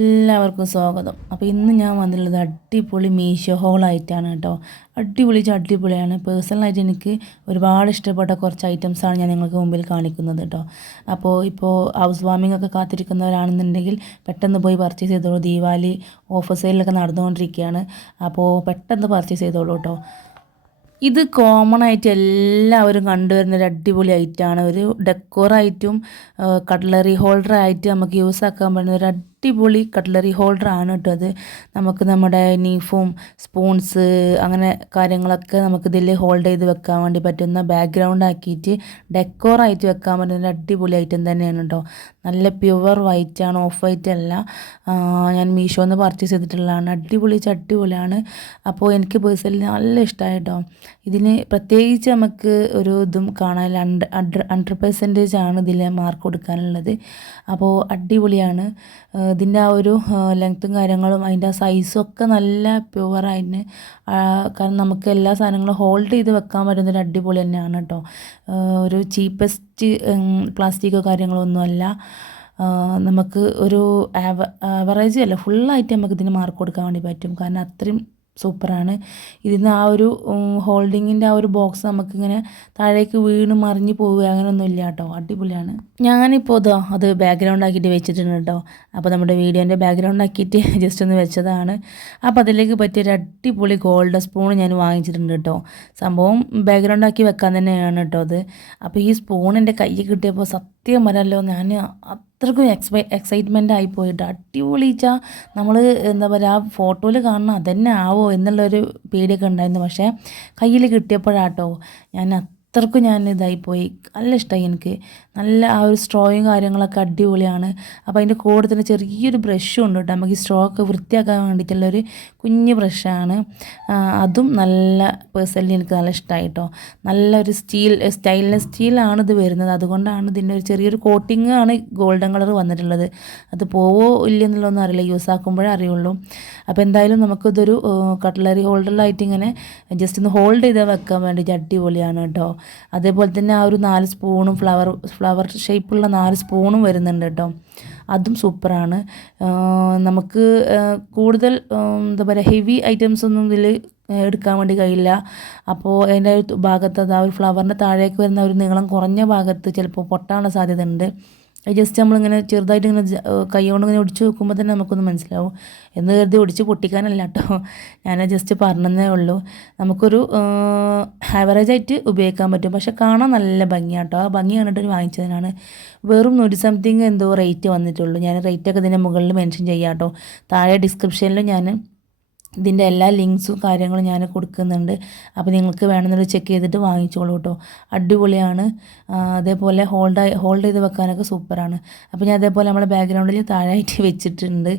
എല്ലാവർക്കും സ്വാഗതം. അപ്പോൾ ഇന്ന് ഞാൻ വന്നിട്ടുള്ളത് അടിപൊളി മീഷോ ഹോളായിട്ടാണ് കേട്ടോ. അടിപൊളിയാണ്. പേഴ്സണലായിട്ട് എനിക്ക് ഒരുപാട് ഇഷ്ടപ്പെട്ട കുറച്ച് ഐറ്റംസാണ് ഞാൻ നിങ്ങൾക്ക് മുമ്പിൽ കാണിക്കുന്നത് കേട്ടോ. അപ്പോൾ ഹൗസ് വാമിംഗ് ഒക്കെ കാത്തിരിക്കുന്നവരാണെന്നുണ്ടെങ്കിൽ പെട്ടെന്ന് പോയി പർച്ചേസ് ചെയ്തോളൂ. ദീപാവലി ഓഫർ സെയിലൊക്കെ നടന്നുകൊണ്ടിരിക്കുകയാണ്. അപ്പോൾ പെട്ടെന്ന് പർച്ചേസ് ചെയ്തോളൂ കേട്ടോ. ഇത് കോമൺ ആയിട്ട് എല്ലാവരും കണ്ടുവരുന്നൊരു അടിപൊളി ഐറ്റമാണ്. ഒരു ഡെക്കോറായിട്ടും കട്ട്ലറി ഹോൾഡറായിട്ട് നമുക്ക് യൂസ് ആക്കാൻ പറ്റുന്ന ഒരു അടിപൊളി കട്ട്ലറി ഹോൾഡറാണ് കേട്ടോ അത്. നമുക്ക് നമ്മുടെ നീഫും സ്പൂൺസ് അങ്ങനെ കാര്യങ്ങളൊക്കെ നമുക്ക് ഇതിൽ ഹോൾഡ് ചെയ്ത് വെക്കാൻ വേണ്ടി പറ്റുന്ന ബാക്ക്ഗ്രൗണ്ട് ആക്കിയിട്ട് ഡെക്കോറായിട്ട് വെക്കാൻ പറ്റുന്ന ഒരു അടിപൊളി ഐറ്റം തന്നെയാണ് കേട്ടോ. നല്ല പ്യുവർ വൈറ്റാണ്, ഓഫ് വൈറ്റ് അല്ല. ഞാൻ മീഷോന്ന് പർച്ചേസ് ചെയ്തിട്ടുള്ളതാണ്. അടിപൊളിയാണ്. അപ്പോൾ എനിക്ക് പേഴ്സണലി നല്ല ഇഷ്ടമായി കേട്ടോ. ഇതിന് പ്രത്യേകിച്ച് നമുക്ക് ഒരു ഇതും കാണാൻ 100% ആണ് ഇതിൽ മാർക്ക് കൊടുക്കാനുള്ളത്. അപ്പോൾ അടിപൊളിയാണ്. ഇതിൻ്റെ ആ ഒരു ലെങ്ത്തും കാര്യങ്ങളും അതിൻ്റെ ആ സൈസും ഒക്കെ നല്ല പ്യുവറായിരുന്നു. കാരണം നമുക്ക് എല്ലാ സാധനങ്ങളും ഹോൾഡ് ചെയ്ത് വെക്കാൻ പറ്റുന്നൊരു അടിപൊളി തന്നെയാണ് കേട്ടോ. ഒരു ചീപ്പസ്റ്റ് പ്ലാസ്റ്റിക്കോ കാര്യങ്ങളോ ഒന്നുമല്ല. നമുക്ക് ഒരു ആവറേജ് അല്ല, ഫുള്ളായിട്ട് നമുക്ക് ഇതിന് മാർക്ക് കൊടുക്കാൻ വേണ്ടി പറ്റും. കാരണം അത്രയും സൂപ്പറാണ്. ഇതിന് ആ ഒരു ഹോൾഡിങ്ങിൻ്റെ ആ ഒരു ബോക്സ് നമുക്കിങ്ങനെ താഴേക്ക് വീണ് മറിഞ്ഞ് പോവുക അങ്ങനെയൊന്നും ഇല്ല കേട്ടോ. അടിപൊളിയാണ്. ഞാനിപ്പോൾ അത് ബാക്ക്ഗ്രൗണ്ട് ആക്കിയിട്ട് വെച്ചിട്ടുണ്ട് കേട്ടോ. അപ്പോൾ നമ്മുടെ വീഡിയോൻ്റെ ബാക്ക്ഗ്രൗണ്ട് ആക്കിയിട്ട് ജസ്റ്റ് ഒന്ന് വെച്ചതാണ്. അപ്പോൾ അതിലേക്ക് പറ്റിയൊരു അടിപൊളി ഗോൾഡ് സ്പൂൺ ഞാൻ വാങ്ങിച്ചിട്ടുണ്ട് കേട്ടോ. സംഭവം ബാക്ക്ഗ്രൗണ്ട് ആക്കി വെക്കാൻ തന്നെയാണ് കേട്ടോ അത്. അപ്പോൾ ഈ സ്പൂൺ എൻ്റെ കയ്യിൽ കിട്ടിയപ്പോൾ സത്യം വരല്ലോ, ഞാൻ അത്രയ്ക്കും എക്സൈറ്റ്മെൻ്റ് ആയിപ്പോയിട്ട് അടിപൊളിച്ചാൽ നമ്മൾ എന്താ പറയുക, ഫോട്ടോയിൽ കാണണം അതന്നെ ആവോ എന്നുള്ളൊരു പേടിയൊക്കെ ഉണ്ടായിരുന്നു. പക്ഷേ കയ്യിൽ കിട്ടിയപ്പോഴാട്ടോ ഞാൻ അത്രയ്ക്കും ഇതായിപ്പോയി. നല്ല ഇഷ്ടമായി എനിക്ക്. നല്ല ആ ഒരു സ്ട്രോയും കാര്യങ്ങളൊക്കെ അടിപൊളിയാണ്. അപ്പോൾ അതിൻ്റെ കൂടെ തന്നെ ചെറിയൊരു ബ്രഷും ഉണ്ട് കേട്ടോ. നമുക്ക് ഈ സ്ട്രോ ഒക്കെ വൃത്തിയാക്കാൻ വേണ്ടിയിട്ടുള്ളൊരു കുഞ്ഞ് ബ്രഷാണ്. അതും നല്ല പേഴ്സണലി എനിക്ക് നല്ല ഇഷ്ടമായി കേട്ടോ. നല്ലൊരു സ്റ്റൈൻലെസ് സ്റ്റീലാണ് ഇത് വരുന്നത്. അതുകൊണ്ടാണ് ഇതിൻ്റെ ഒരു ചെറിയൊരു കോട്ടിങ് ആണ് ഗോൾഡൻ കളർ വന്നിട്ടുള്ളത്. അത് പോവോ ഇല്ലെന്നുള്ളതൊന്നും അറിയില്ല, യൂസ് ആക്കുമ്പോഴേ അറിയുള്ളൂ. അപ്പോൾ എന്തായാലും നമുക്കിതൊരു കട്ട്ലറി ഹോൾഡറിലായിട്ട് ഇങ്ങനെ ജസ്റ്റ് ഒന്ന് ഹോൾഡ് ചെയ്ത് വെക്കാൻ വേണ്ടിയിട്ട് അടിപൊളിയാണ് കേട്ടോ. അതേപോലെ തന്നെ ആ ഒരു 4 സ്പൂണും ഫ്ലവർ ഷേപ്പുള്ള 4 സ്പൂണും വരുന്നുണ്ട് കേട്ടോ. അതും സൂപ്പറാണ്. നമുക്ക് കൂടുതൽ എന്താ പറയുക, ഹെവി ഐറ്റംസ് ഒന്നും ഇതിൽ എടുക്കാൻ വേണ്ടി കഴിയില്ല. അപ്പോൾ അതിൻ്റെ ഭാഗത്ത് ആ ഒരു ഫ്ലവറിൻ്റെ താഴേക്ക് വരുന്ന ഒരു നീളം കുറഞ്ഞ ഭാഗത്ത് ചിലപ്പോൾ പൊട്ടാനുള്ള സാധ്യത ഉണ്ട്. ജസ്റ്റ് നമ്മളിങ്ങനെ ചെറുതായിട്ട് ഇങ്ങനെ കൈ കൊണ്ട് ഇങ്ങനെ ഒടിച്ച് വെക്കുമ്പോൾ തന്നെ നമുക്കൊന്ന് മനസ്സിലാവും. എന്ന് കരുതി ഒടിച്ച് പൊട്ടിക്കാനല്ല കേട്ടോ, ഞാൻ ജസ്റ്റ് പറഞ്ഞതേ ഉള്ളൂ. നമുക്കൊരു ആവറേജായിട്ട് ഉപയോഗിക്കാൻ പറ്റും. പക്ഷെ കാണാൻ നല്ല ഭംഗിയാണ് കേട്ടോ. ആ ഭംഗി കണ്ടിട്ട് വാങ്ങിച്ചതിനാണ്. വെറും 100 സംതിങ് എന്തോ റേറ്റ് വന്നിട്ടുള്ളൂ. ഞാൻ റേറ്റൊക്കെ ഇതിൻ്റെ മുകളിൽ മെൻഷൻ ചെയ്യാം കേട്ടോ. താഴെ ഡിസ്ക്രിപ്ഷനിൽ ഞാൻ ഇതിൻ്റെ എല്ലാ ലിങ്ക്സും കാര്യങ്ങളും ഞാൻ കൊടുക്കുന്നുണ്ട്. അപ്പോൾ നിങ്ങൾക്ക് വേണമെന്നുള്ളത് ചെക്ക് ചെയ്തിട്ട് വാങ്ങിച്ചോളൂ കേട്ടോ. അടിപൊളിയാണ്. അതേപോലെ ഹോൾഡ് ചെയ്ത് വെക്കാനൊക്കെ സൂപ്പറാണ്. അപ്പോൾ ഞാൻ അതേപോലെ നമ്മളെ ബാക്ക്ഗ്രൗണ്ടിൽ താഴെയായിട്ട് വെച്ചിട്ടുണ്ട്.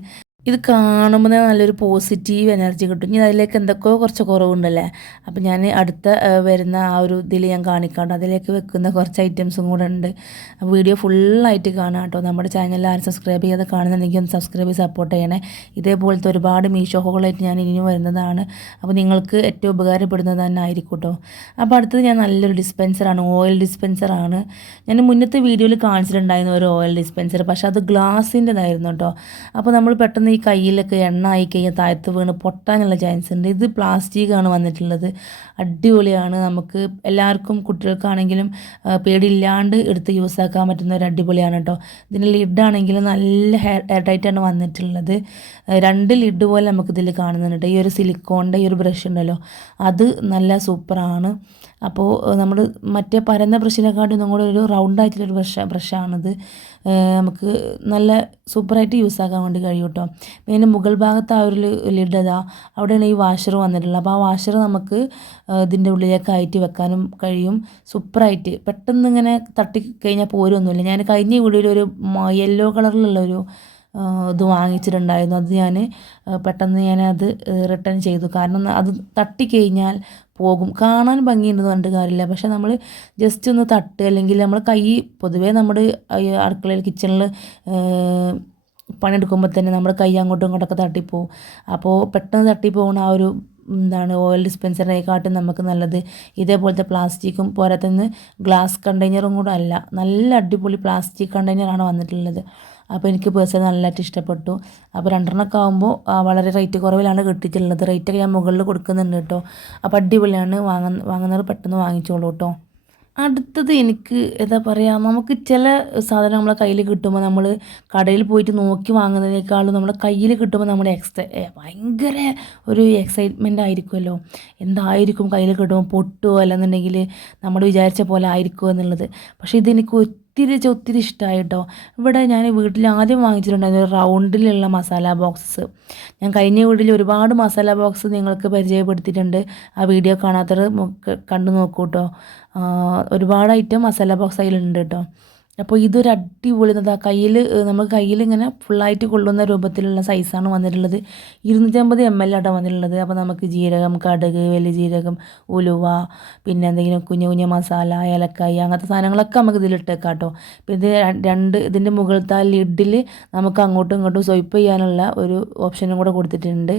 ഇത് കാണുമ്പോൾ നല്ലൊരു പോസിറ്റീവ് എനർജി കിട്ടും. ഇനി അതിലേക്ക് എന്തൊക്കെയോ കുറച്ച് കുറവുണ്ടല്ലേ. അപ്പോൾ ഞാൻ അടുത്ത വരുന്ന ആ ഒരു ഇതിൽ ഞാൻ കാണിക്കാണ്ട് അതിലേക്ക് വെക്കുന്ന കുറച്ച് ഐറ്റംസും കൂടെ ഉണ്ട്. അപ്പോൾ വീഡിയോ ഫുള്ളായിട്ട് കാണാം കേട്ടോ. നമ്മുടെ ചാനലിൽ ആരും സബ്സ്ക്രൈബ് ചെയ്യാതെ കാണുന്നുണ്ടെങ്കിൽ ഒന്ന് സബ്സ്ക്രൈബ് ചെയ്ത് സപ്പോർട്ട് ചെയ്യണേ. ഇതേപോലത്തെ ഒരുപാട് മീഷോ ഹോളായിട്ട് ഞാൻ ഇനിയും വരുന്നതാണ്. അപ്പോൾ നിങ്ങൾക്ക് ഏറ്റവും ഉപകാരപ്പെടുന്നത് തന്നെ ആയിരിക്കും കേട്ടോ. അപ്പോൾ അടുത്തത് ഞാൻ നല്ലൊരു ഡിസ്പെൻസറാണ്, ഓയിൽ ഡിസ്പെൻസറാണ്. ഞാൻ മുന്നത്തെ വീഡിയോയിൽ കാണിച്ചിട്ടുണ്ടായിരുന്നു ഒരു ഓയിൽ ഡിസ്പെൻസർ. പക്ഷേ അത് ഗ്ലാസിൻ്റെതായിരുന്നു കേട്ടോ. അപ്പോൾ നമ്മൾ പെട്ടെന്ന് ഈ കയ്യിലൊക്കെ എണ്ണ ആയി കഴിഞ്ഞാൽ താഴത്ത് വീണ് പൊട്ടാനുള്ള ചാൻസ് ഉണ്ട്. ഇത് പ്ലാസ്റ്റിക്കാണ് വന്നിട്ടുള്ളത്. അടിപൊളിയാണ്. നമുക്ക് എല്ലാവർക്കും കുട്ടികൾക്കാണെങ്കിലും പേടിയില്ലാണ്ട് എടുത്ത് യൂസ് ആക്കാൻ പറ്റുന്ന ഒരു അടിപൊളിയാണ് കേട്ടോ. ഇതിൻ്റെ ലിഡാണെങ്കിലും നല്ല എയർ ടൈറ്റാണ് വന്നിട്ടുള്ളത്. 2 ലിഡ് പോലെ നമുക്കിതിൽ കാണുന്നുണ്ട്. ഈ ഒരു സിലിക്കോണിൻ്റെ ഈ ഒരു ബ്രഷ് ഉണ്ടല്ലോ, അത് നല്ല സൂപ്പറാണ്. അപ്പോൾ നമ്മൾ മറ്റേ പരന്ന ബ്രഷിനെക്കാട്ടും ഒന്നും കൂടെ ഒരു റൗണ്ടായിട്ടുള്ളൊരു ബ്രഷാണിത്. നമുക്ക് നല്ല സൂപ്പറായിട്ട് യൂസ് ആക്കാൻ വേണ്ടി കഴിയും കേട്ടോ. പിന്നെ മുകൾ ഭാഗത്ത് ആ ഒരു ലിഡ് അവിടെയാണ് ഈ വാഷർ വന്നിട്ടുള്ളത്. അപ്പോൾ ആ വാഷർ നമുക്ക് ഇതിൻ്റെ ഉള്ളിലേക്ക് ആയിട്ട് വെക്കാനും കഴിയും. സൂപ്പറായിട്ട് പെട്ടെന്ന് ഇങ്ങനെ തട്ടിക്കഴിഞ്ഞാൽ പോരൊന്നുമില്ല. ഞാൻ കഴിഞ്ഞ വീഡിയോയിൽ ഒരു യെല്ലോ കളറിലുള്ളൊരു ഇത് വാങ്ങിച്ചിട്ടുണ്ടായിരുന്നു. അത് ഞാൻ പെട്ടെന്ന് ഞാനത് റിട്ടേൺ ചെയ്തു. കാരണം അത് തട്ടിക്കഴിഞ്ഞാൽ പോകും. കാണാൻ ഭംഗിയുണ്ടെന്ന് പറഞ്ഞിട്ട് കാര്യമില്ല. പക്ഷെ നമ്മൾ ജസ്റ്റ് ഒന്ന് തട്ട്, അല്ലെങ്കിൽ നമ്മൾ കൈ പൊതുവേ നമ്മുടെ അടുക്കളയിൽ കിച്ചണിൽ പണിയെടുക്കുമ്പോൾ തന്നെ നമ്മുടെ കൈ അങ്ങോട്ടും ഇങ്ങോട്ടൊക്കെ തട്ടിപ്പോവും. അപ്പോൾ പെട്ടെന്ന് തട്ടിപ്പോകുന്ന ആ ഒരു എന്താണ് ഓയിൽ ഡിസ്പെൻസറിനെക്കാട്ടും നമുക്ക് നല്ലത് ഇതേപോലത്തെ പ്ലാസ്റ്റിക്കും പോരാത്തന്ന് ഗ്ലാസ് കണ്ടെയ്നറും കൂടെ അല്ല, നല്ല അടിപൊളി പ്ലാസ്റ്റിക് കണ്ടെയ്നറാണ് വന്നിട്ടുള്ളത്. അപ്പോൾ എനിക്ക് പേഴ്സണലി നല്ലതായിട്ട് ഇഷ്ടപ്പെട്ടു. അപ്പോൾ രണ്ടെണ്ണമൊക്കെ ആകുമ്പോൾ വളരെ റേറ്റ് കുറവിലാണ് കിട്ടിയിട്ടുള്ളത്. റേറ്റൊക്കെ ഞാൻ മുകളിൽ കൊടുക്കുന്നുണ്ട് കേട്ടോ. അപ്പോൾ അടിപൊളിയാണ്, വാങ്ങുന്നവർ പെട്ടെന്ന് വാങ്ങിച്ചോളൂ കേട്ടോ. അടുത്തത് എനിക്ക് എന്താ പറയുക, നമുക്ക് ചില സാധനം നമ്മളെ കയ്യിൽ കിട്ടുമ്പോൾ നമ്മൾ കടയിൽ പോയിട്ട് നോക്കി വാങ്ങുന്നതിനേക്കാളും നമ്മുടെ കയ്യിൽ കിട്ടുമ്പോൾ നമ്മുടെ ഭയങ്കര ഒരു എക്സൈറ്റ്മെൻ്റ് ആയിരിക്കുമല്ലോ. എന്തായിരിക്കും കയ്യിൽ കിട്ടുമ്പോൾ, പൊട്ടുമോ അല്ലെന്നുണ്ടെങ്കിൽ നമ്മൾ വിചാരിച്ച പോലെ ആയിരിക്കുമോ എന്നുള്ളത്. പക്ഷേ ഇതെനിക്ക് ഒത്തിരി ഇഷ്ടമായി കേട്ടോ. ഇവിടെ ഞാൻ വീട്ടിൽ ആദ്യം വാങ്ങിച്ചിട്ടുണ്ടായിരുന്നു റൗണ്ടിലുള്ള മസാല ബോക്സസ്. ഞാൻ കഴിഞ്ഞ വീട്ടിൽ ഒരുപാട് മസാല ബോക്സ് നിങ്ങൾക്ക് പരിചയപ്പെടുത്തിയിട്ടുണ്ട്. ആ വീഡിയോ കാണാത്തവർ കണ്ടു നോക്കൂ കേട്ടോ. ഒരുപാട് ഐറ്റം മസാല ബോക്സ് അതിലുണ്ട് കേട്ടോ. അപ്പോൾ ഇതൊരു അടിപൊളി കയ്യിൽ നമുക്ക് കയ്യിൽ ഇങ്ങനെ ഫുള്ളായിട്ട് കൊള്ളുന്ന രൂപത്തിലുള്ള സൈസാണ് വന്നിട്ടുള്ളത്. 250 ml ആട്ടോ വന്നിട്ടുള്ളത്. അപ്പോൾ നമുക്ക് ജീരകം, കടുക്, വലിയ ജീരകം, ഉലുവ, പിന്നെ എന്തെങ്കിലും കുഞ്ഞു മസാല, ഏലക്കായ അങ്ങനത്തെ സാധനങ്ങളൊക്കെ നമുക്ക് ഇതിലിട്ടേക്കാം കേട്ടോ. പിന്നെ ഇതിൻ്റെ മുകളിലത്തെ ആ ലിഡിൽ നമുക്ക് അങ്ങോട്ടും ഇങ്ങോട്ടും സ്വൈപ്പ് ചെയ്യാനുള്ള ഒരു ഓപ്ഷനും കൂടെ കൊടുത്തിട്ടുണ്ട്.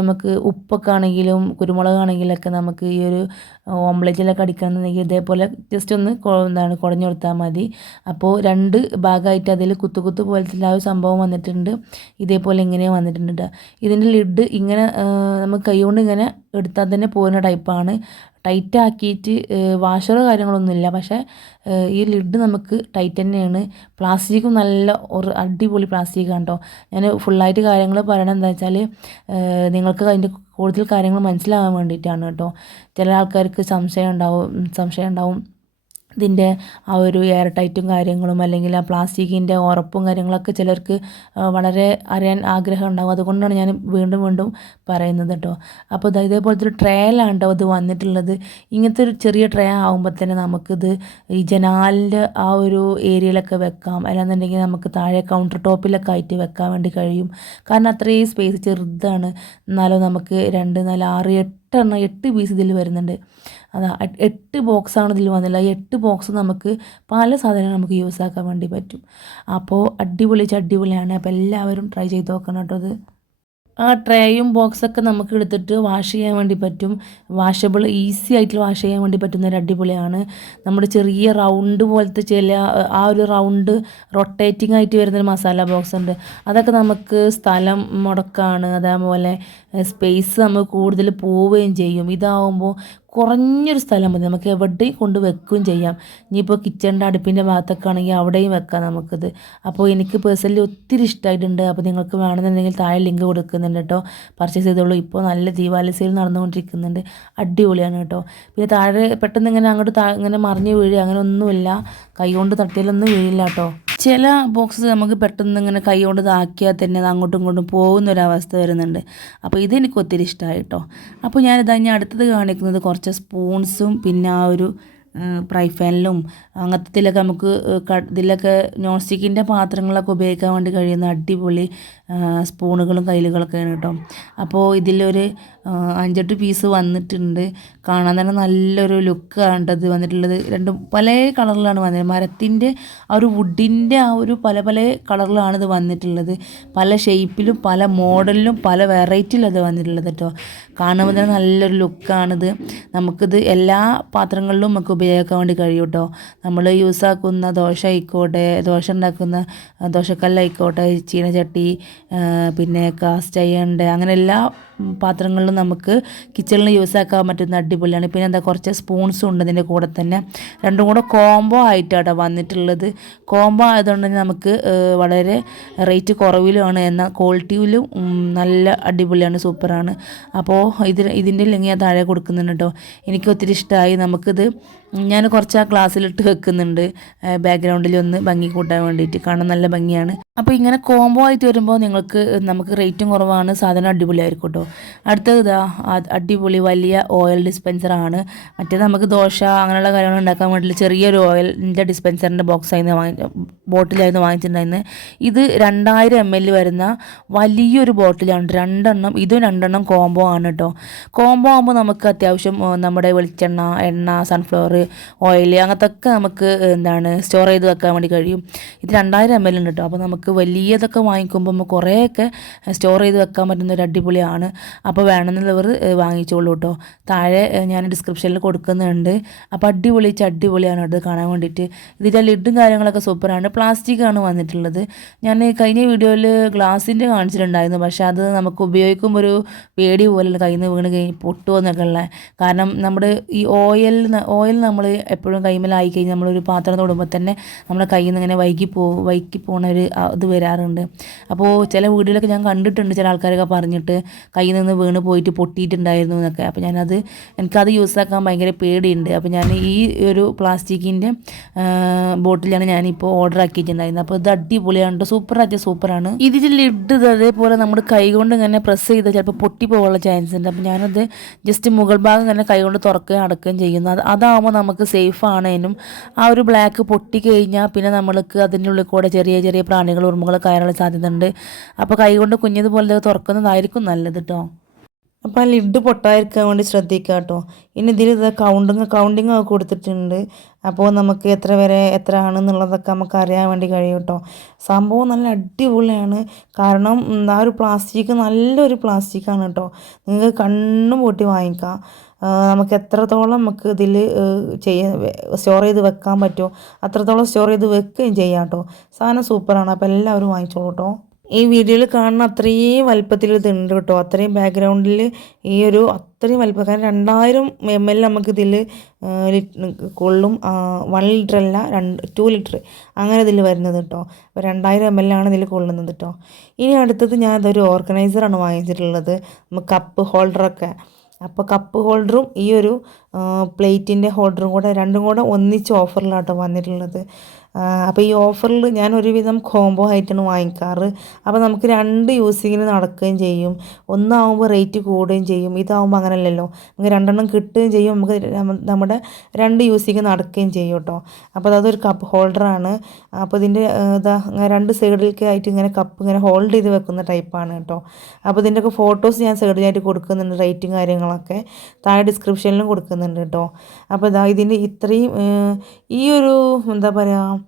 നമുക്ക് ഉപ്പൊക്കെ ആണെങ്കിലും കുരുമുളകാണെങ്കിലൊക്കെ നമുക്ക് ഈ ഒരു ഓംലെറ്റിലൊക്കെ അടിക്കണമെന്നുണ്ടെങ്കിൽ ഇതേപോലെ ജസ്റ്റ് ഒന്ന് കുടഞ്ഞു കൊടുത്താൽ മതി. അപ്പോൾ 2 ഭാഗമായിട്ട് അതിൽ കുത്തു പോലത്തെ ആ ഒരു സംഭവം വന്നിട്ടുണ്ട്. ഇതേപോലെ ഇങ്ങനെ വന്നിട്ടുണ്ട്. ഇതിൻ്റെ ലിഡ് ഇങ്ങനെ നമുക്ക് കൈകൊണ്ട് ഇങ്ങനെ എടുത്താൽ തന്നെ പോകുന്ന ടൈപ്പാണ്. ടൈറ്റ് ആക്കിയിട്ട് വാഷറോ കാര്യങ്ങളൊന്നുമില്ല. പക്ഷേ ഈ ലിഡ് നമുക്ക് ടൈറ്റ് തന്നെയാണ്. പ്ലാസ്റ്റിക്കും നല്ല ഒരു അടിപൊളി പ്ലാസ്റ്റിക്കാണ് കേട്ടോ. ഞാൻ ഫുള്ളായിട്ട് കാര്യങ്ങൾ പറയണത് എന്താ വെച്ചാൽ നിങ്ങൾക്ക് അതിൻ്റെ കൂടുതൽ കാര്യങ്ങൾ മനസ്സിലാകാൻ വേണ്ടിയിട്ടാണ് കേട്ടോ. ചില ആൾക്കാർക്ക് സംശയം ഉണ്ടാവും ഇതിൻ്റെ ആ ഒരു എയർ ടൈറ്റും കാര്യങ്ങളും അല്ലെങ്കിൽ ആ പ്ലാസ്റ്റിക്കിൻ്റെ ഉറപ്പും കാര്യങ്ങളൊക്കെ ചിലർക്ക് വളരെ അറിയാൻ ആഗ്രഹം ഉണ്ടാകും. അതുകൊണ്ടാണ് ഞാൻ വീണ്ടും പറയുന്നത് കേട്ടോ. അപ്പോൾ ഇതേപോലത്തെ ഒരു ട്രേയിലാണ് കേട്ടോ ഇത് വന്നിട്ടുള്ളത്. ഇങ്ങനത്തെ ഒരു ചെറിയ ട്രേ ആകുമ്പോൾ തന്നെ നമുക്കിത് ഈ ജനാലിൻ്റെ ആ ഒരു ഏരിയയിലൊക്കെ വെക്കാം. അല്ലാന്നുണ്ടെങ്കിൽ നമുക്ക് താഴെ കൗണ്ടർ ടോപ്പിലൊക്കെ ആയിട്ട് വെക്കാൻ വേണ്ടി കഴിയും. കാരണം അത്രയും സ്പേസ് ചെറുതാണ്. എന്നാലും നമുക്ക് 2, 4, 6, 8 പീസ് ഇതിൽ വരുന്നുണ്ട്. അതാ 8 ബോക്സാണ് ഇതിൽ വന്നില്ല. 8 ബോക്സ് നമുക്ക് പല സാധനങ്ങൾ നമുക്ക് യൂസ് ആക്കാൻ വേണ്ടി പറ്റും. അപ്പോൾ അടിപൊളിയാണ്. അപ്പോൾ എല്ലാവരും ട്രൈ ചെയ്ത് നോക്കണം കേട്ടോ. അത് ആ ട്രേയും ബോക്സൊക്കെ നമുക്ക് എടുത്തിട്ട് വാഷ് ചെയ്യാൻ വേണ്ടി പറ്റും. വാഷബിൾ ഈസി ആയിട്ട് വാഷ് ചെയ്യാൻ വേണ്ടി പറ്റുന്ന ഒരു അടിപൊളിയാണ്. നമ്മുടെ ചെറിയ റൗണ്ട് പോലത്തെ ആ ഒരു റൗണ്ട് റൊട്ടേറ്റിംഗ് ആയിട്ട് വരുന്നൊരു മസാല ബോക്സ് ഉണ്ട്. അതൊക്കെ നമുക്ക് സ്ഥലം മുടക്കാണ്. അതേപോലെ സ്പേസ് നമുക്ക് കൂടുതൽ പോവുകയും ചെയ്യും. ഇതാവുമ്പോൾ കുറഞ്ഞൊരു സ്ഥലം മതി, നമുക്ക് എവിടെയും കൊണ്ട് വെക്കുകയും ചെയ്യാം. ഇനിയിപ്പോൾ കിച്ചണിൻ്റെ അടുപ്പിൻ്റെ ഭാഗത്തൊക്കെ ആണെങ്കിൽ അവിടെയും വെക്കാം നമുക്കിത്. അപ്പോൾ എനിക്ക് പേഴ്സണലി ഒത്തിരി ഇഷ്ടമായിട്ടുണ്ട്. അപ്പോൾ നിങ്ങൾക്ക് വേണമെന്നുണ്ടെങ്കിൽ താഴെ ലിങ്ക് കൊടുക്കുന്നുണ്ട് കേട്ടോ. പർച്ചേസ് ചെയ്തോളൂ. ഇപ്പോൾ നല്ല ദീപാവലി സെയിൽ നടന്നുകൊണ്ടിരിക്കുന്നുണ്ട്. അടിപൊളിയാണ് കേട്ടോ. പിന്നെ താഴെ പെട്ടെന്ന് ഇങ്ങനെ അങ്ങോട്ട് ഇങ്ങനെ മറിഞ്ഞ് വീഴുക അങ്ങനെ ഒന്നുമില്ല. കൈ കൊണ്ട് തട്ടിയാലൊന്നും വീഴില്ല കേട്ടോ. ചില ബോക്സ് നമുക്ക് പെട്ടെന്ന് ഇങ്ങനെ കൈ കൊണ്ട് ഇതാക്കിയാൽ തന്നെ അത് അങ്ങോട്ടും ഇങ്ങോട്ടും പോകുന്നൊരവസ്ഥ വരുന്നുണ്ട്. അപ്പോൾ ഇതെനിക്ക് ഒത്തിരി ഇഷ്ടമായി കേട്ടോ. അപ്പോൾ ഞാൻ അടുത്തത് കാണിക്കുന്നത് കുറച്ച് സ്പൂൺസും പിന്നെ ആ ഒരു ഫ്രൈ പാനിലും അങ്ങനത്തിലൊക്കെ നമുക്ക് ഇതിലൊക്കെ നോൺ സ്റ്റിക്കിൻ്റെ പാത്രങ്ങളൊക്കെ ഉപയോഗിക്കാൻ വേണ്ടി കഴിയുന്ന അടിപൊളി സ്പൂണുകളും കയ്യിലുകളൊക്കെയാണ് കേട്ടോ. അപ്പോൾ ഇതിലൊരു 5-8 പീസ് വന്നിട്ടുണ്ട്. കാണാൻ തന്നെ നല്ലൊരു ലുക്കാണ് ഇത് വന്നിട്ടുള്ളത്. രണ്ടും പല കളറിലാണ് വന്നത്. മരത്തിൻ്റെ ആ ഒരു വുഡിൻ്റെ ആ ഒരു പല കളറിലാണ് ഇത് വന്നിട്ടുള്ളത്. പല ഷേപ്പിലും പല മോഡലിലും പല വെറൈറ്റിയിലും അത് വന്നിട്ടുള്ളത് കേട്ടോ. കാണുമ്പോൾ തന്നെ നല്ലൊരു ലുക്കാണിത്. നമുക്കിത് എല്ലാ പാത്രങ്ങളിലും നമുക്ക് ഉപയോഗിക്കാൻ വേണ്ടി കഴിയും കേട്ടോ. നമ്മൾ യൂസാക്കുന്ന ദോശ ഉണ്ടാക്കുന്ന ദോശക്കല്ലായിക്കോട്ടെ, ചീനച്ചട്ടി, പിന്നെ കാസ്റ്റ് അയണിൻ്റെ അങ്ങനെ എല്ലാ പാത്രങ്ങളിലും നമുക്ക് കിച്ചണിൽ യൂസാക്കാൻ പറ്റുന്ന അടിപൊളിയാണ്. പിന്നെ എന്താ കുറച്ച് സ്പൂൺസും ഉണ്ട് ഇതിൻ്റെ കൂടെ തന്നെ. രണ്ടും കൂടെ കോംബോ ആയിട്ടാണ് വന്നിട്ടുള്ളത്. കോംബോ ആയതുകൊണ്ട് തന്നെ നമുക്ക് വളരെ റേറ്റ് കുറവിലുമാണ്, എന്നാൽ ക്വാളിറ്റിയിലും നല്ല അടിപൊളിയാണ്, സൂപ്പറാണ്. അപ്പോൾ ഇതിൻ്റെ ലിങ്ക് ഞാൻ താഴെ കൊടുക്കുന്നുണ്ട് കേട്ടോ. എനിക്ക് ഒത്തിരി ഇഷ്ടമായി. നമുക്കിത് ഞാൻ കുറച്ച് ആ ഗ്ലാസ്സിലിട്ട് വെക്കുന്നുണ്ട് ബാക്ക്ഗ്രൗണ്ടിൽ ഒന്ന് ഭംഗി കൂട്ടാൻ വേണ്ടിയിട്ട്. കാണാൻ നല്ല ഭംഗിയാണ്. അപ്പോൾ ഇങ്ങനെ കോംബോ ആയിട്ട് വരുമ്പോൾ നമുക്ക് റേറ്റും കുറവാണ്, സാധനം അടിപൊളിയായിരിക്കും കേട്ടോ. അടുത്തത് ഇതാ അടിപൊളി വലിയ ഓയിൽ ഡിസ്പെൻസറാണ്. മറ്റേത് നമുക്ക് ദോശ അങ്ങനെയുള്ള കാര്യങ്ങൾ ഉണ്ടാക്കാൻ വേണ്ടിയിട്ട് ചെറിയൊരു ഓയിലിൻ്റെ ഡിസ്പെൻസറിൻ്റെ ബോട്ടിലായിരുന്നു വാങ്ങിച്ചിട്ടുണ്ടായിരുന്നത്. ഇത് 2000 ml വരുന്ന വലിയൊരു ബോട്ടിലാണ്. 2 ഇതും 2 കോംബോ ആണ് കേട്ടോ. കോംബോ ആകുമ്പോൾ നമുക്ക് അത്യാവശ്യം നമ്മുടെ വെളിച്ചെണ്ണ, എണ്ണ, സൺഫ്ലവർ ഓയിൽ അങ്ങനത്തെ ഒക്കെ നമുക്ക് സ്റ്റോർ ചെയ്ത് വെക്കാൻ വേണ്ടി കഴിയും. ഇത് 2000 ml ഉണ്ട് കേട്ടോ. അപ്പോൾ നമുക്ക് നമുക്ക് വലിയതൊക്കെ വാങ്ങിക്കുമ്പോൾ നമുക്ക് കുറേയൊക്കെ സ്റ്റോർ ചെയ്ത് വെക്കാൻ പറ്റുന്ന ഒരു അടിപൊളിയാണ്. അപ്പോൾ വേണമെന്നുള്ളവർ വാങ്ങിച്ചോളൂ കേട്ടോ. താഴെ ഞാൻ ഡിസ്ക്രിപ്ഷനിൽ കൊടുക്കുന്നുണ്ട്. അപ്പോൾ അടിപൊളിയാണ് അത് കാണാൻ വേണ്ടിയിട്ട്. ഇതിൻ്റെ ലിഡും കാര്യങ്ങളൊക്കെ സൂപ്പറാണ്. പ്ലാസ്റ്റിക്കാണ് വന്നിട്ടുള്ളത്. ഞാൻ കഴിഞ്ഞ വീഡിയോയിൽ ഗ്ലാസിൻ്റെ കാണിച്ചിട്ടുണ്ടായിരുന്നു. പക്ഷേ അത് നമുക്ക് ഉപയോഗിക്കുമ്പോൾ ഒരു പേടി പോലെ കയ്യിൽ നിന്ന് വീണ് കഴിഞ്ഞ് പൊട്ടുമോ എന്നൊക്കെ ഉള്ളത്. കാരണം നമ്മുടെ ഈ ഓയിൽ നമ്മൾ എപ്പോഴും കൈമേലായി കഴിഞ്ഞാൽ നമ്മളൊരു പാത്രം തൊടുമ്പോൾ തന്നെ നമ്മുടെ കയ്യിൽ നിന്ന് ഇങ്ങനെ വൈകി പോണ ഒരു ഇത് വരാറുണ്ട്. അപ്പോൾ ചില വീഡിയോയിലൊക്കെ ഞാൻ കണ്ടിട്ടുണ്ട്, ചില ആൾക്കാരൊക്കെ പറഞ്ഞിട്ട് കയ്യിൽ നിന്ന് വീണ് പോയിട്ട് പൊട്ടിയിട്ടുണ്ടായിരുന്നു എന്നൊക്കെ. അപ്പോൾ എനിക്കത് യൂസാക്കാൻ ഭയങ്കര പേടിയുണ്ട്. അപ്പോൾ ഞാൻ ഈ ഒരു പ്ലാസ്റ്റിക്കിൻ്റെ ബോട്ടിലാണ് ഞാനിപ്പോൾ ഓർഡർ ആക്കിയിട്ടുണ്ടായിരുന്നത്. അപ്പോൾ ഇത് അടിപൊളിയാണ്, സൂപ്പറാണ്. ഇതിൻ്റെ ലിഡ് അതേപോലെ നമ്മുടെ കൈ കൊണ്ട് ഇങ്ങനെ പ്രസ് ചെയ്താൽ ചിലപ്പോൾ പൊട്ടി പോകാനുള്ള ചാൻസ് ഉണ്ട്. അപ്പോൾ ഞാനത് ജസ്റ്റ് മുകൾ ഭാഗം ഇങ്ങനെ കൈ കൊണ്ട് തുറക്കുകയും അടക്കുകയും ചെയ്യുന്നു. അതാവുമ്പോൾ നമുക്ക് സേഫ് ആണേനും. ആ ഒരു ബ്ലാക്ക് പൊട്ടിക്കഴിഞ്ഞാൽ പിന്നെ നമ്മൾക്ക് അതിൻ്റെ ഉള്ളിൽ കൂടെ ചെറിയ പ്രാണികൾ ഉറുമ്പുകൾ കയറാനുള്ള സാധ്യത ഉണ്ട്. അപ്പോൾ കൈ കൊണ്ട് കുഞ്ഞതുപോലെ തുറക്കുന്നതായിരിക്കും നല്ലത് കേട്ടോ. അപ്പോൾ ആ ലിഡ് പൊട്ടാതിരിക്കാൻ വേണ്ടി ശ്രദ്ധിക്കുക കേട്ടോ. ഇനി ഇതിൽ ഇത് കൗണ്ടിങ് ഒക്കെ കൊടുത്തിട്ടുണ്ട്. അപ്പോൾ നമുക്ക് എത്ര വരെ എത്ര ആണെന്നുള്ളതൊക്കെ നമുക്ക് അറിയാൻ വേണ്ടി കഴിയും കേട്ടോ. സംഭവം നല്ല അടിപൊളിയാണ്. കാരണം ആ ഒരു പ്ലാസ്റ്റിക് നല്ലൊരു പ്ലാസ്റ്റിക്കാണ് കേട്ടോ. നിങ്ങൾക്ക് കണ്ണും പൂട്ടി വാങ്ങിക്കാം. നമുക്ക് എത്രത്തോളം നമുക്ക് ഇതിൽ സ്റ്റോർ ചെയ്ത് വെക്കാൻ പറ്റുമോ അത്രത്തോളം സ്റ്റോർ ചെയ്ത് വെക്കുകയും ചെയ്യാം കേട്ടോ. സാധനം സൂപ്പറാണ്. അപ്പോൾ എല്ലാവരും വാങ്ങിച്ചോളൂ കേട്ടോ. ഈ വീഡിയോയിൽ കാണുന്ന അത്രയും വലുപ്പത്തിൽ ഇതുണ്ട് കേട്ടോ. അത്രയും ബാക്ക്ഗ്രൗണ്ടിൽ ഈ ഒരു അത്രയും വലുപ്പം. കാരണം 2000 ml നമുക്കിതിൽ കൊള്ളും. 1 ലിറ്റർ അല്ല 2 ലിറ്റർ അങ്ങനെ ഇതിൽ വരുന്നത് കേട്ടോ. അപ്പോൾ 2000 ml ആണ് ഇതിൽ കൊള്ളുന്നത് കേട്ടോ. ഇനി അടുത്തത് ഞാൻ ഇതൊരു ഓർഗനൈസറാണ് വാങ്ങിച്ചിട്ടുള്ളത്. കപ്പ് ഹോൾഡറൊക്കെ. അപ്പോൾ കപ്പ് ഹോൾഡറും ഈ ഒരു പ്ലേറ്റിൻ്റെ ഹോൾഡറും കൂടെ രണ്ടും കൂടെ ഒന്നിച്ച് ഓഫറിലാട്ടോ വന്നിട്ടുള്ളത്. അപ്പോൾ ഈ ഓഫറിൽ ഞാൻ ഒരുവിധം കോംബോ ആയിട്ടാണ് വാങ്ങിക്കാറ്. അപ്പോൾ നമുക്ക് 2 യൂസിങ്ങിന് നടക്കുകയും ചെയ്യും. ഒന്നാവുമ്പോൾ റേറ്റ് കൂടുകയും ചെയ്യും. ഇതാവുമ്പോൾ അങ്ങനെയല്ലല്ലോ, നമുക്ക് 2 കിട്ടുകയും ചെയ്യും, നമുക്ക് നമ്മുടെ 2 യൂസിങ് നടക്കുകയും ചെയ്യും കേട്ടോ. അപ്പോൾ അതൊരു കപ്പ് ഹോൾഡറാണ്. അപ്പോൾ ഇതിൻ്റെ ഇതാ 2 സൈഡിലേക്ക് ആയിട്ട് ഇങ്ങനെ കപ്പ് ഇങ്ങനെ ഹോൾഡ് ചെയ്ത് വെക്കുന്ന ടൈപ്പാണ് കേട്ടോ. അപ്പോൾ ഇതിൻ്റെയൊക്കെ ഫോട്ടോസ് ഞാൻ സൈഡിലായിട്ട് കൊടുക്കുന്നുണ്ട്, റേറ്റും കാര്യങ്ങളൊക്കെ താഴെ ഡിസ്ക്രിപ്ഷനിലും കൊടുക്കുന്നുണ്ട് കേട്ടോ. അപ്പോൾ ഇതാ ഇതിൻ്റെ ഇത്രയും ഈ ഒരു എന്താ പറയുക,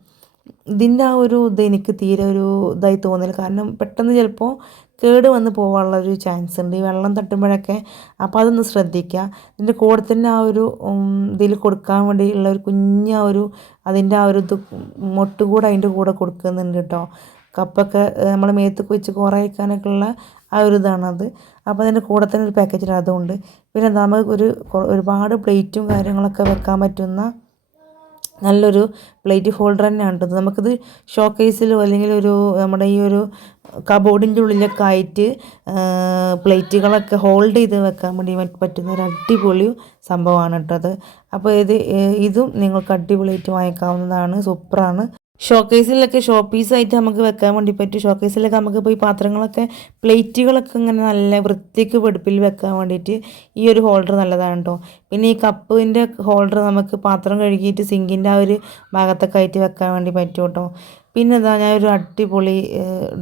ഇതിൻ്റെ ആ ഒരു ഇത് എനിക്ക് തീരെ ഒരു ഇതായി തോന്നില്ല. കാരണം പെട്ടെന്ന് ചിലപ്പോൾ കേട് വന്ന് പോകാനുള്ളൊരു ചാൻസ് ഉണ്ട് ഈ വെള്ളം തട്ടുമ്പോഴൊക്കെ. അപ്പോൾ അതൊന്ന് ശ്രദ്ധിക്കുക. ഇതിൻ്റെ കൂടെ തന്നെ ആ ഒരു ഇതിൽ കൊടുക്കാൻ വേണ്ടിയുള്ള ഒരു കുഞ്ഞ ഒരു അതിൻ്റെ ആ ഒരു ഇത് മൊട്ട് കൂടെ അതിൻ്റെ കൂടെ കൊടുക്കുന്നുണ്ട് കേട്ടോ. കപ്പൊക്കെ നമ്മൾ മേത്തൊക്കെ വെച്ച് കുറയ്ക്കാനൊക്കെ ഉള്ള ആ ഒരു ഇതാണത്. അപ്പോൾ അതിൻ്റെ കൂടെ തന്നെ ഒരു പാക്കറ്റിൽ അതുകൊണ്ട്. പിന്നെ നമുക്ക് ഒരുപാട് പ്ലേറ്റും കാര്യങ്ങളൊക്കെ വെക്കാൻ പറ്റുന്ന നല്ലൊരു പ്ലേറ്റ് ഹോൾഡർ തന്നെയാണ് കേട്ടത്. നമുക്കിത് ഷോക്കേസിലോ അല്ലെങ്കിൽ ഒരു നമ്മുടെ ഈ ഒരു കബോർഡിൻ്റെ ഉള്ളിലൊക്കെ ആയിട്ട് പ്ലേറ്റുകളൊക്കെ ഹോൾഡ് ചെയ്ത് വെക്കാൻ വേണ്ടി പറ്റുന്ന ഒരു അടിപൊളി സംഭവമാണ് കേട്ടത്. അപ്പോൾ ഇതും നിങ്ങൾക്ക് അടിപൊളിയായിട്ട് വാങ്ങിക്കാവുന്നതാണ്. സൂപ്പറാണ്. ഷോക്കേസിലൊക്കെ ഷോ പീസായിട്ട് നമുക്ക് വെക്കാൻ വേണ്ടി പറ്റും. ഷോക്കേസിലൊക്കെ നമുക്ക് പോയി പാത്രങ്ങളൊക്കെ പ്ലേറ്റുകളൊക്കെ ഇങ്ങനെ നല്ല വൃത്തിക്ക് വെടുപ്പിൽ വെക്കാൻ വേണ്ടിയിട്ട് ഈ ഒരു ഹോൾഡർ നല്ലതാണ് കേട്ടോ. പിന്നെ ഈ കപ്പിൻ്റെ ഹോൾഡർ നമുക്ക് പാത്രം കഴുകിയിട്ട് സിങ്കിൻ്റെ ആ ഒരു ഭാഗത്തൊക്കെ ആയിട്ട് വെക്കാൻ വേണ്ടി പറ്റും കേട്ടോ. പിന്നെ ഇതാ ഞാനൊരു അടിപൊളി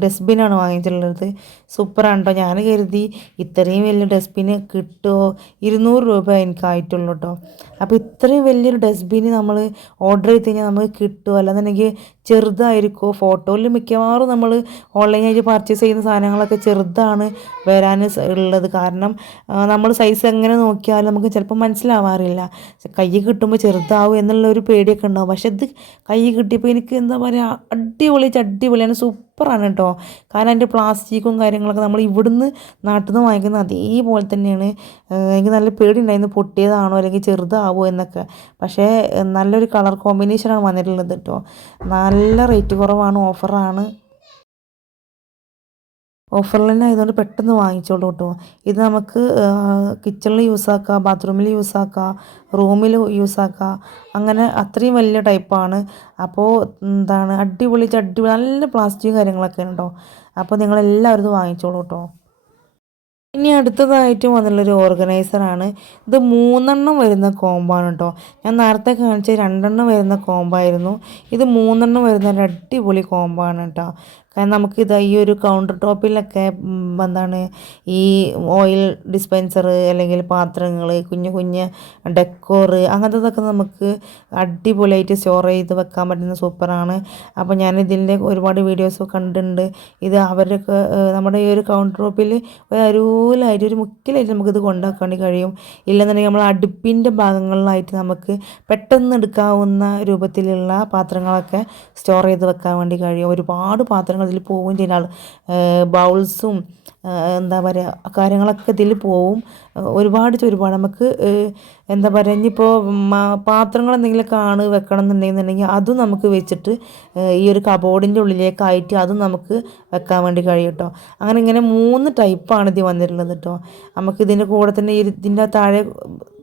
ഡസ്റ്റ്ബിനാണ് വാങ്ങിയിട്ടുള്ളത്. സൂപ്പറാണ് കേട്ടോ. ഞാൻ കരുതി ഇത്രയും വലിയ ഡസ്റ്റ്ബിന് കിട്ടുമോ, 200 രൂപ എനിക്കായിട്ടുള്ളൂ കേട്ടോ. അപ്പോൾ ഇത്രയും വലിയൊരു ഡസ്റ്റ്ബിന് നമ്മൾ ഓർഡർ ചെയ്ത് കഴിഞ്ഞാൽ നമുക്ക് കിട്ടുമോ, അല്ലാന്നുണ്ടെങ്കിൽ ചെറുതായിരിക്കുമോ. ഫോട്ടോയിൽ മിക്കവാറും നമ്മൾ ഓൺലൈനായിട്ട് പർച്ചേസ് ചെയ്യുന്ന സാധനങ്ങളൊക്കെ ചെറുതാണ് വരാൻ ഉള്ളത്. കാരണം നമ്മൾ സൈസ് എങ്ങനെ നോക്കിയാലും നമുക്ക് ചിലപ്പോൾ മനസ്സിലാവാറില്ല. കൈ കിട്ടുമ്പോൾ ചെറുതാവും എന്നുള്ളൊരു പേടിയൊക്കെ ഉണ്ടാവും. പക്ഷെ ഇത് കൈ കിട്ടിയപ്പോൾ എനിക്ക് എന്താ പറയുക, അടിപൊളിയാണ്, സൂപ്പറാണ് കേട്ടോ. കാരണം അതിൻ്റെ പ്ലാസ്റ്റിക്കും കാര്യങ്ങളൊക്കെ നമ്മൾ ഇവിടുന്ന് നാട്ടിൽ നിന്ന് വാങ്ങിക്കുന്ന അതേപോലെ തന്നെയാണ്. എനിക്ക് നല്ല പേടിയുണ്ടായിരുന്നു പൊട്ടിയതാണോ അല്ലെങ്കിൽ ചെറുതാവോ എന്നൊക്കെ. പക്ഷേ നല്ലൊരു കളർ കോമ്പിനേഷനാണ് വന്നിട്ടുള്ളത് കേട്ടോ. നല്ല റേറ്റ് കുറവാണ്, ഓഫറിൽ തന്നെ ആയതുകൊണ്ട് പെട്ടെന്ന് വാങ്ങിച്ചോളൂ കേട്ടോ. ഇത് നമുക്ക് കിച്ചണിൽ യൂസാക്കാം, ബാത്റൂമിൽ യൂസാക്കാം, റൂമിൽ യൂസാക്കാം. അങ്ങനെ അത്രയും വലിയ ടൈപ്പാണ്. അപ്പോൾ എന്താണ് അടിപൊളി നല്ല പ്ലാസ്റ്റിക് കാര്യങ്ങളൊക്കെ ഉണ്ടോ. അപ്പോൾ നിങ്ങളെല്ലാവരും ഇത് വാങ്ങിച്ചോളൂ കേട്ടോ. ഇനി അടുത്തതായിട്ട് വന്നുള്ളൊരു ഓർഗനൈസറാണ്. ഇത് 3 വരുന്ന കോമ്പാണ് കേട്ടോ. ഞാൻ നേരത്തെ കാണിച്ച 2 വരുന്ന കോമ്പായിരുന്നു. ഇത് 3 വരുന്ന ഒരു അടിപൊളി കോമ്പാണ് കേട്ടോ. കാരണം നമുക്കിത് ഈ ഒരു കൗണ്ടർ ടോപ്പിലൊക്കെ എന്താണ് ഈ ഓയിൽ ഡിസ്പെൻസർ അല്ലെങ്കിൽ പാത്രങ്ങൾ, കുഞ്ഞു കുഞ്ഞ് ഡെക്കോറ് അങ്ങനത്തതൊക്കെ നമുക്ക് അടിപൊളിയായിട്ട് സ്റ്റോർ ചെയ്ത് വെക്കാൻ പറ്റുന്ന സൂപ്പറാണ്. അപ്പോൾ ഞാനിതിൻ്റെ ഒരുപാട് വീഡിയോസ് കണ്ടിട്ടുണ്ട്. ഇത് അവരൊക്കെ നമ്മുടെ ഈ ഒരു കൗണ്ടർ ടോപ്പിൽ ഒരു അരൂലായിട്ട് ഒരു മുക്കിലായിട്ട് നമുക്കിത് കൊണ്ടാക്കാൻ വേണ്ടി കഴിയും. ഇല്ലെന്നുണ്ടെങ്കിൽ നമ്മൾ അടുപ്പിൻ്റെ ഭാഗങ്ങളിലായിട്ട് നമുക്ക് പെട്ടെന്ന് എടുക്കാവുന്ന രൂപത്തിലുള്ള പാത്രങ്ങളൊക്കെ സ്റ്റോർ ചെയ്ത് വെക്കാൻ വേണ്ടി കഴിയും. ഒരുപാട് പാത്രങ്ങൾ ഇതിൽ പോവുകയും ചെയ്യുന്ന ബൗൾസും എന്താ പറയുക കാര്യങ്ങളൊക്കെ ഇതിൽ പോവും. ഒരുപാട് നമുക്ക് എന്താ പറയുക, ഇനിയിപ്പോൾ പാത്രങ്ങൾ എന്തെങ്കിലുമൊക്കെ ആണ് വെക്കണം എന്നുണ്ടെങ്കിൽ അതും നമുക്ക് വെച്ചിട്ട് ഈ ഒരു കബോർഡിൻ്റെ ഉള്ളിലേക്കായിട്ട് അതും നമുക്ക് വെക്കാൻ വേണ്ടി കഴിയും കേട്ടോ. അങ്ങനെ ഇങ്ങനെ 3 ടൈപ്പാണ് ഇത് വന്നിട്ടുള്ളത് കേട്ടോ. നമുക്ക് ഇതിൻ്റെ കൂടെ തന്നെ ഇതിൻ്റെ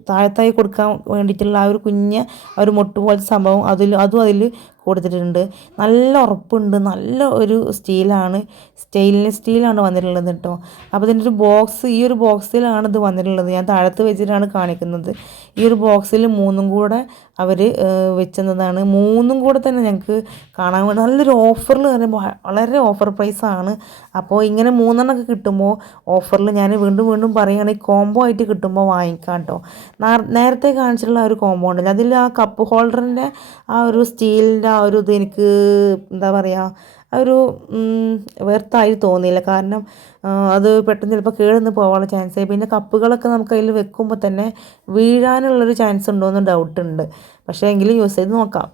താഴത്തായി കൊടുക്കാൻ വേണ്ടിയിട്ടുള്ള ആ ഒരു കുഞ്ഞ് ഒരു മുട്ട് പോലത്തെ സംഭവം അതും അതിൽ കൊടുത്തിട്ടുണ്ട്. നല്ല ഉറപ്പുണ്ട്, നല്ല ഒരു സ്റ്റെയിൻലെസ് സ്റ്റീലാണ് വന്നിട്ടുള്ളത് കേട്ടോ. അപ്പോൾ ഇതിൻ്റെ ഒരു ബോക്സ് ഈ ഒരു ബോക്സിലാണ് ഇത് വന്നിട്ടുള്ളത്. ഞാൻ താഴത്ത് വെച്ചിട്ടാണ് കാണിക്കുന്നത്. ഈ ഒരു ബോക്സിൽ 3 കൂടെ അവർ വെച്ചതാണ്. 3 കൂടെ തന്നെ ഞങ്ങൾക്ക് കാണാൻ വേണ്ടി നല്ലൊരു ഓഫറിൽ തന്നെ വളരെ ഓഫർ പ്രൈസാണ്. അപ്പോൾ ഇങ്ങനെ 3 കിട്ടുമ്പോൾ ഓഫറിൽ ഞാൻ വീണ്ടും പറയുകയാണെങ്കിൽ കോംബോ ആയിട്ട് കിട്ടുമ്പോൾ വാങ്ങിക്കാം കേട്ടോ. നേരത്തെ കാണിച്ചിട്ടുള്ള ഒരു കോംബോ ഉണ്ടല്ലോ, അതിൽ ആ കപ്പ് ഹോൾഡറിൻ്റെ ആ ഒരു സ്റ്റീലിൻ്റെ ആ ഒരു ഇത് എനിക്ക് എന്താ പറയുക ആ ഒരു വെർത്തായി തോന്നിയില്ല. കാരണം അത് പെട്ടെന്ന് ചിലപ്പോൾ കേടുന്ന് പോകാനുള്ള ചാൻസ്. പിന്നെ കപ്പുകളൊക്കെ നമുക്ക് അതിൽ വെക്കുമ്പോൾ തന്നെ വീഴാനുള്ളൊരു ചാൻസ് ഉണ്ടോ എന്ന് ഡൗട്ടുണ്ട്. പക്ഷേ എങ്കിലും യൂസ് ചെയ്ത് നോക്കാം.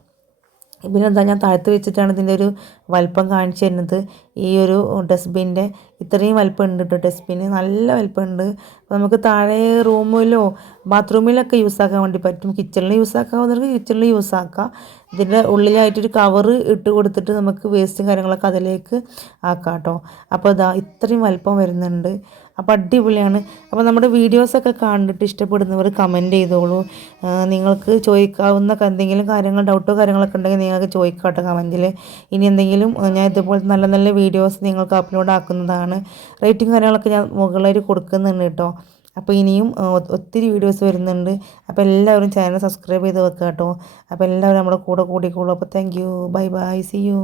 പിന്നെ എന്താ, ഞാൻ താഴത്ത് വെച്ചിട്ടാണ് ഇതിൻ്റെ ഒരു വലിപ്പം കാണിച്ചു തരുന്നത്. ഈ ഒരു ഡസ്റ്റ്ബിൻ്റെ ഇത്രയും വലിപ്പം ഉണ്ട് കേട്ടോ. ഡസ്റ്റ്ബിന് നല്ല വലിപ്പമുണ്ട്. അപ്പോൾ നമുക്ക് താഴെ റൂമിലോ ബാത്റൂമിലൊക്കെ യൂസാക്കാൻ വേണ്ടി പറ്റും. കിച്ചണിൽ യൂസാക്കാവുന്നവർക്ക് കിച്ചണിൽ യൂസാക്കാം. ഇതിൻ്റെ ഉള്ളിലായിട്ടൊരു കവറ് ഇട്ട് കൊടുത്തിട്ട് നമുക്ക് വേസ്റ്റും കാര്യങ്ങളൊക്കെ അതിലേക്ക് ആക്കാം കേട്ടോ. അപ്പോൾ ഇതാ ഇത്രയും വലിപ്പം വരുന്നുണ്ട്. അപ്പോൾ അടിപൊളിയാണ്. അപ്പോൾ നമ്മുടെ വീഡിയോസൊക്കെ കണ്ടിട്ട് ഇഷ്ടപ്പെടുന്നവർ കമൻറ്റ് ചെയ്തോളൂ. നിങ്ങൾക്ക് ചോദിക്കാവുന്ന എന്തെങ്കിലും ഡൗട്ടോ കാര്യങ്ങളൊക്കെ ഉണ്ടെങ്കിൽ നിങ്ങൾക്ക് ചോദിക്കാം കേട്ടോ കമൻറ്റിൽ. ഇനി എന്തെങ്കിലും ഞാൻ ഇതുപോലത്തെ നല്ല നല്ല വീഡിയോസ് നിങ്ങൾക്ക് അപ്ലോഡ് ആക്കുന്നതാണ്. റേറ്റിംഗ് കാര്യങ്ങളൊക്കെ ഞാൻ മുകളിൽ കൊടുക്കുന്നുണ്ട് കേട്ടോ. അപ്പോൾ ഇനിയും ഒത്തിരി വീഡിയോസ് വരുന്നുണ്ട്. അപ്പോൾ എല്ലാവരും ചാനൽ സബ്സ്ക്രൈബ് ചെയ്ത് വെക്കുക കേട്ടോ. അപ്പോൾ എല്ലാവരും നമ്മുടെ കൂടെ കൂടിക്കോളൂ. അപ്പോൾ thank you, bye bye, see U.